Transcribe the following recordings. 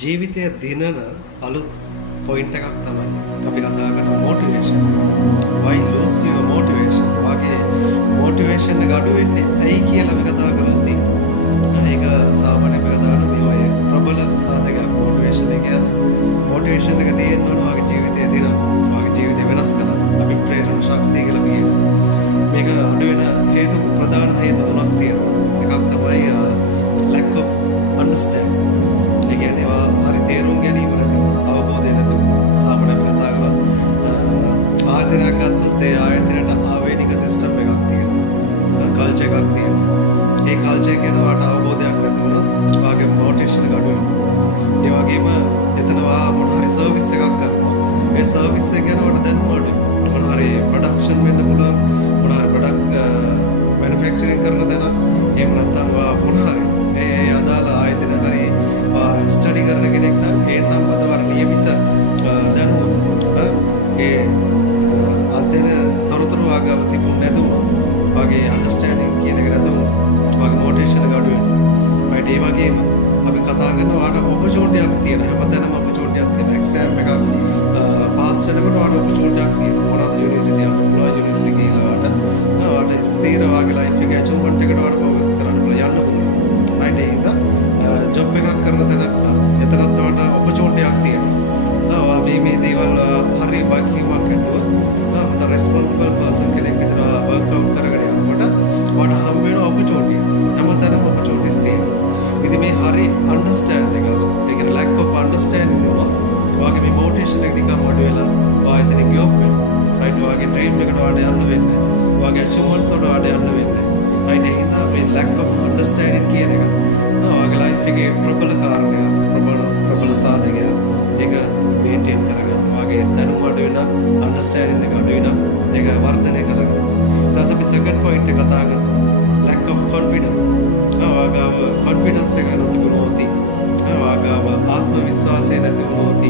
ජීවිතය දිනන අලුත් පොයින්ට් එකක් තමයි අපි කතා කරන motivation. why lose your motivation? වාගේ මොටිවේෂන් එක අඩු වෙන්නේ ඇයි කියලා අපි කතා කරලා තියෙනවා. ඒක සාමාන්‍යයෙන් අපි කතා කරන මේ ඔය ප්‍රබල සාධකයක් මොටිවේෂන් එක කියන්නේ. මොටිවේෂන් එක තියෙන්න ඕන වාගේ ජීවිතය දිනන. වාගේ ජීවිතය වෙනස් කරන්න. අපි ප්‍රේරණ ශක්තිය කියලා කියනවා. මේක අඩු වෙන හේතු ප්‍රධාන හේතු තුනක් තියෙනවා. එකක් තමයි lack of understanding. හරි තේරුම් ගැනීම නැති අවබෝධය නැති සාමාන්‍යයෙන් කතා කරලා ආයතනයක් ගත්තොත් ඒ ආයතනයට ආවේනික සිස්ටම් එකක් තියෙනවා කල්චර් එකක් තියෙනවා ඒ කල්චර් ගැන වාට අවබෝධයක් නැති වුණොත් වාගේ මොටිවේෂන් එක අඩු වෙනවා ඒ වගේම එතන වා මොන හරි සර්විස් එකක් කරනවා ඒ සර්විස් එක ගැන වාට දැනුම අඩුයි මොන හරි ප්‍රොඩක්ෂන් වෙන්න පුළුවන් මොන හරි ප්‍රොඩක්ට් මැනුෆැක්චරින් කරන තැන එහෙම නැත්නම් වා මොන හරි ඒ අදාළ ආයතන හරි ස්ටඩි කරන කෙනෙක් නම් ඒ සම්බන්ධව නියමිත දැනුම ඒ අධ්‍යයන තොරතුරු ආගාව තිබුණ නැතුව වගේ අන්ඩර්ස්ටෑන්ඩින් කියන එක නැතුව වගේ මොටිවේෂන් එක අඩු වෙනවා. ඒ වගේම අපි කතා කරනවා වාට ඔපචුනිටියක් තියෙන හැමතැනම ඔපචුනිටියක් තියෙන එක්සෑම් එකක් පාස් වෙනකොට වාට ඔපචුනිටියක් තියෙනවා. මොනවාද යුනිවර්සිටි යන්න පුළුවන් යුනිවර්සිටි ගිහලා වාට ස්ථිර වගේ ලයිෆ් එක ඇචීව්මන්ට් එකට වාට ෆෝකස් කරන්න පුළුවන් යන්න පුළුවන්. රයිට් ඒ හින්දා ජොබ් එකක් කරන තැනක් එතනත් වාට ඔපචුනිටියක් තියෙනවා. මේ දේවල් හරි වගකීමක් ඇතුව මත රෙස්පොන්සිබල් පර්සන් කෙනෙක් විතර වර්ක් අවුට් කරගෙන යනකොට වාට හම් වෙන ඔපචුනිටිස් හැමතැනම ඔපචුනිටිස් තියෙනවා. ඉතින් මේ හරි අන්ඩර්ස්ටෑන්ඩ් එක ඒ කියන්නේ lack of understanding වුණොත් වාගේ මේ මොටිවේෂන් එක නිකම් අඩු වෙලා වා එතනින් ගියොත් වෙනවා. රයිට් වාගේ ඩ්‍රීම් එකට වාට යන්න වෙන්නේ. වාගේ අචීව්මන්ට්ස් වලට වාට යන්න වෙන්නේ. රයිට් ඒ හින්දා මේ lack of understanding කියන එක වාගේ ලයිෆ් එකේ ප්‍රබල කාරණයක් ප්‍රබල සාධකයක් ඒක මේන්ටේන් කරගන්න වාගේ දැනුම අඩු වෙන අන්ඩර්ස්ටෑන්ඩින් එක අඩු වෙන ඒක වර්ධනය කරගන්න. ඊට පස්සේ අපි සෙකන්ඩ් පොයින්ට් එක කතා කරනවා lack of confidence. වාගාව කොන්ෆිඩන්ස් එක නොතිබුණොත් වාගාව ආත්ම විශ්වාසය නැති වුණොත්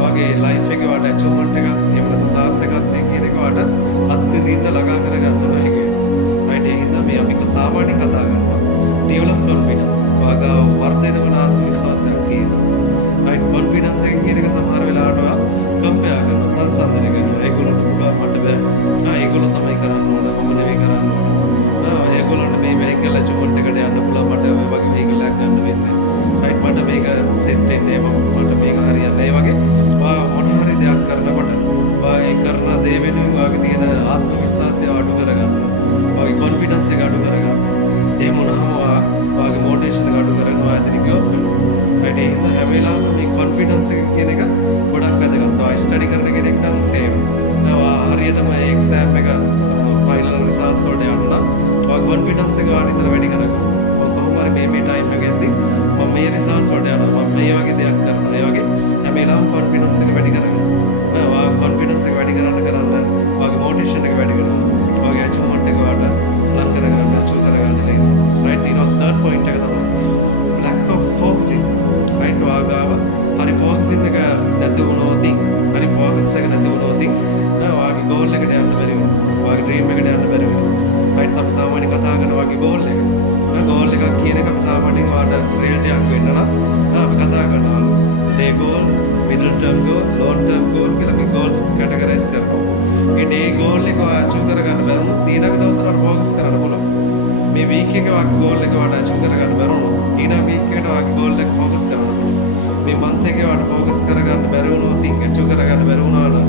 වාගේ ලයිෆ් එකේ වාට අචීව්මන්ට් එකක් එහෙම නැත්නම් සාර්ථකත්වය කියන එක වාට අත්විඳින්න ළඟා කරගන්න නොහැකි වෙනවා. රයිට් ඒ හින්දා මේ අපි සාමාන්‍යයෙන් කතා කරනවා develop confidence. වාගාව වර්ධනය වන ආත්ම විශ්වාසයක් තියෙනවා. රයිට් කොන්ෆිඩන්ස් එක කියන එක සමහර වෙලාවට කම්පෙයාර් කරනවා සංසන්දනය කරනවා. ඒගොල්ලන්ට පුළුවන් මට බෑ. ඒගොල්ලෝ තමයි කරන්න ඕන මම නෙවෙයි කරන්න ඕන. ඒගොල්ලන්ට මේ වෙහිකල් අචීව්මන්ට් එකට යන්න පුළුවන් මට ඔය වගේ වෙහිකල් එකක් ගන්න වෙන්නේ. රයිට් මට මේක සෙට් වෙන්නේ මට මේක හරියන්නේ. ඒ වගේ වා මොන හරි දෙයක් කරනකොට වා ඒ කරන දේ වෙනුවෙන් වාගේ තියෙන ආත්ම විශ්වාසය අඩු කරගන්නවා. වාගේ කොන්ෆිඩන්ස් එක අඩු කරගන්නවා. එහෙම වුණාම වාගේ මොටිවේෂන් එක අඩු කරනවා ඇතින් ගියොත් රයිට් ඒ හින්දා හැම වෙලාවෙම මේ කොන්ෆිඩන්ස් එක කියන එක ගොඩක් වැදගත්. වා ස්ටඩි කරන කෙනෙක් නම් සේම් වා හරියටම එක්සෑම් එක ෆයිනල් රිසල්ට්ස් වලට යනවා වා කොන්ෆිඩන්ස් එක අනිතර වැඩි කරගන්න. කොහොම හරි මේ ටයිම් එකෙන්දී මම මේ රිසල්ට්ස් වලට යනවා මම මේ වගේ දෙයක් කරනවා. ඒ වගේ හැම වෙලාවෙම කොන්ෆිඩන්ස් එක වැඩි කරගන්න. වා කොන්ෆිඩන්ස් එක වැඩි කරන්න වාගේ මොටිවේෂන් එක වැඩි කරනවා. වාගේ අචීව්මන්ට් එක වාට ලං කරගන්න අචීව් කරගන්න ලේසි. රයිට් ඊට පස්සේ තර්ඩ් පොයින්ට් එක තමයි lack of focusing. රයිට් වාගාව හරි ෆෝකසින් එක නැති වුණොත් හරි ෆෝකස් එක නැති වුණොත් වාගේ ගෝල් එකට යන්න බැරි වෙනවා. වාගේ ඩ්‍රීම් එකට යන්න බැරි වෙනවා. රයිට් අපි සාමාන්‍යයෙන් කතා කරන වාගේ ගෝල් එක. ගෝල් එකක් කියන එක අපි සාමාන්‍යයෙන් වාට රියලිටියක් වෙන්න නම් අපි කතා කරනවා. Day goal, middle term goal, long term goal කියලා අපි ගෝල්ස් කැටගරයිස් කරනවා. ඒ ඩේ ගෝල් එක අචීව් කරගන්න බැරුණොත් ඊළඟ දවසට ෆෝකස් කරන්න පුළුවන්. මේ වීක් එකේ වාගේ ගෝල් එක වාට අචීව් කරගන්න බැරුණොත් ඊළඟ වීක් එකට වාගේ ගෝල් එක ෆෝකස් කරන්න පුළුවන්. මේ මන්ත් එකේ වාට ෆෝකස් කරගන්න බැරි වුණොත් අචීව් කරගන්න බැරි වුණා නම්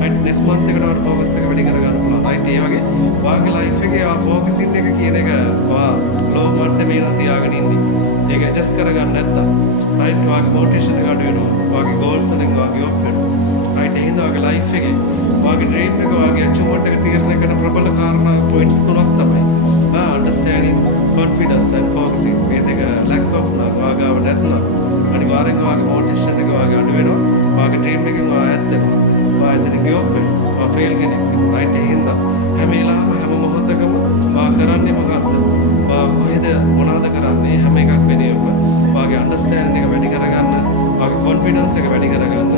රයිට් නෙක්ස්ට් මන්ත් එකට වාට ෆෝකස් එක වැඩි කරගන්න පුළුවන්. රයිට් ඒ වගේ වාගේ ලයිෆ් එකේ ෆෝකසින් එක කියන එක වා ලෝ මට්ටමේ නම් තියාගෙන ඉන්නේ. ඒක ඇඩ්ජස්ට් කරගන්න නැත්තම් රයිට් වාගේ මොටිවේෂන් එක අඩු වෙනවා. වාගේ ගෝල්ස් වලින් වාගේ ඔෆ් වෙනවා. රයිට් ඒ හින්දා වාගේ ලයිෆ් එකේ වාගේ ඩ්‍රීම් එක වාගේ අචීව්මන්ට් එක තීරණය කරන ප්‍රබල කාරණා පොයින්ට්ස් තුනක් තමයි අන්ඩර්ස්ටෑන්ඩින් කොන්ෆිඩන්ස් ඇන්ඩ් ෆෝකසින්. මේ දෙක lack of නම් වාගාව නැත්නම් අනිවාර්යෙන් වාගේ මොටිවේෂන් එක වාගේ අඩු වෙනවා. වාගේ ඩ්‍රීම් එකෙන් වා ඈත් වෙනවා. වා එතන ගියොත් වෙනවා. වා ෆේල් කෙනෙක් වෙනවා. රයිට් ඒ හින්දා හැම වෙලාවෙම හැම මොහොතකම වා කරන්නේ මොකද්ද? වා කොහෙද මොනවද කරන්නේ? හැම එකක් වෙනේම වාගේ අන්ඩර්ස්ටෑන්ඩින් එක වැඩි කරගන්න, වාගේ කොන්ෆිඩන්ස් එක වැඩි කරගන්න,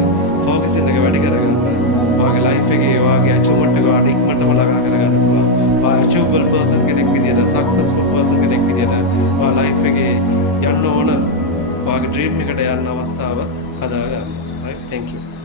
ෆෝකසින් එක වැඩි කරගන්න. වාගේ ලයිෆ් එකේ වාගේ අචීව්මන්ට් එක වාට ඉක්මනටම ළඟා කරගන්න පුළුවන්. වා අචීවබල් පර්සන් කෙනෙක් විදියට, සක්සස්ෆුල් පර්සන් කෙනෙක් විදියට වා ලයිෆ් එකේ යන්න ඕන වාගේ ඩ්‍රීම් එකට යන්න අවස්ථාව හදා ගන්න. right, thank you.